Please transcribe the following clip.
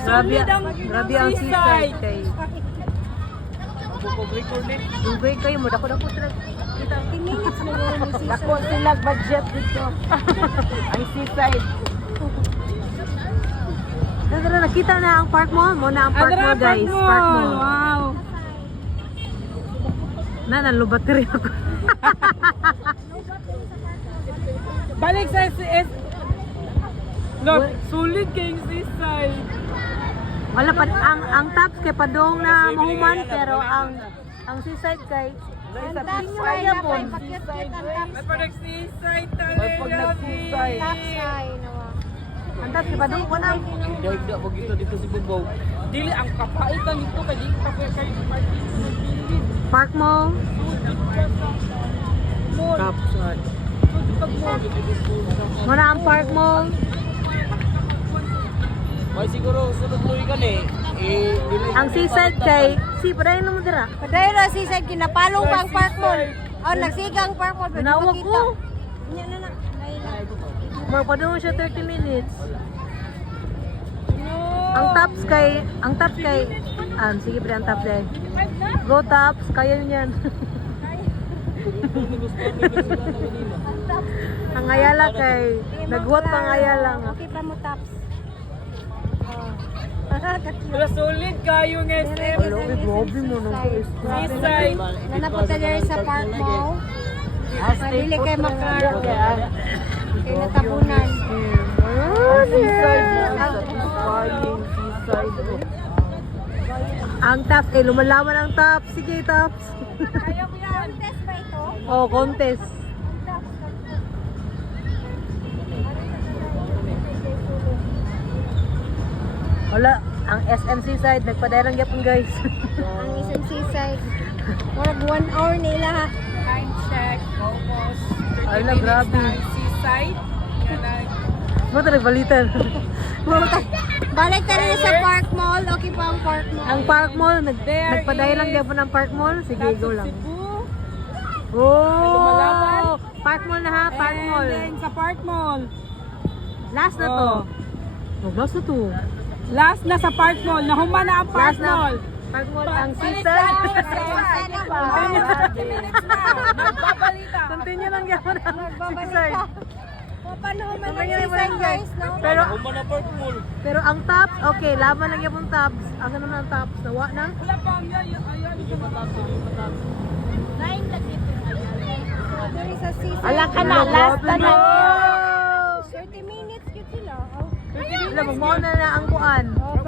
Grabe ang seaside kay. Dugay kayo mo dako sila. Kita 10 minutes mo yung seaside. Dako sila budget dito. Ang seaside. Tara, nakita na ang park mall. Muna ang park mall, guys. Park mall. Wow. Nalubat rin ako. Balik sa SS. Look, sulit kayong seaside. Wala pa ang tops kay padong na mahuman pero ang seaside kay Ang taps ay napay pakyat-kyat ang taps. May pag nag-seaside talaga. Taps ay nawa. ang tops kay padong ko na. Dahil ako dito si Bubaw. Dili, ang kapaitan nito kay dito pa kayo parking ng bilid. Park mall. Capsule. Muna ang park mall. May siguro sunod mo ikan eh. Ang seaside kay si padayon na mo dira. Padayon na seaside kinapalong pa ang park mall. Oh, nagsigang park mall pero di Nawag makita. ko. Nya na. More padong siya 30 minutes. Ang tops kay sige pre ang tops eh. Go tops, kaya niyan. Ang ayala kay naghuwat pang ayala nga. Okay pa mo taps. Pero solid kayo ng SM. Grabe mo nang Seaside. Nanapunta dyan sa park mall. Pabili kay Makar. Kay natabunan. Ang tops eh lumalaman ang tops. Sige tops. Contest ba ito? Oh, contest. Wala, ang SMC side nagpadayrang gyapon guys. Ang isang seaside. Murag 1 hour nila ha. Time check. Almost 30 Ala, minutes grabe. na seaside. Yan na. Mo ta nagbalitan. Balik tayo na sa park mall. Okay pa ang park mall. Ang park mall nagpadayrang gyapon ang park mall. Sige, go lang. Cebu. Oh! Park mall na ha, park mall. And then sa Park Mall. Last na to. Oh, last na to. Last na sa Park Mall. Nahuma na ang Park Last na. Mall. Park mall ang Balik seaside. na. 30 minutes na. Nagbabalita. Continue lang gyapon ang seaside. Paano man Continue ang lang seaside yan, guys, no? Pero Nahuma na Park Mall. pero ang tops, okay, laban lang gyapon tops. Ang ano na ang tops, nawa na. Wala pa ang ayan. Ito matapos. Diri sa seaside. Ala ka na, last na na. 30 minutes yun sila. Wala, magmao na ang kuan.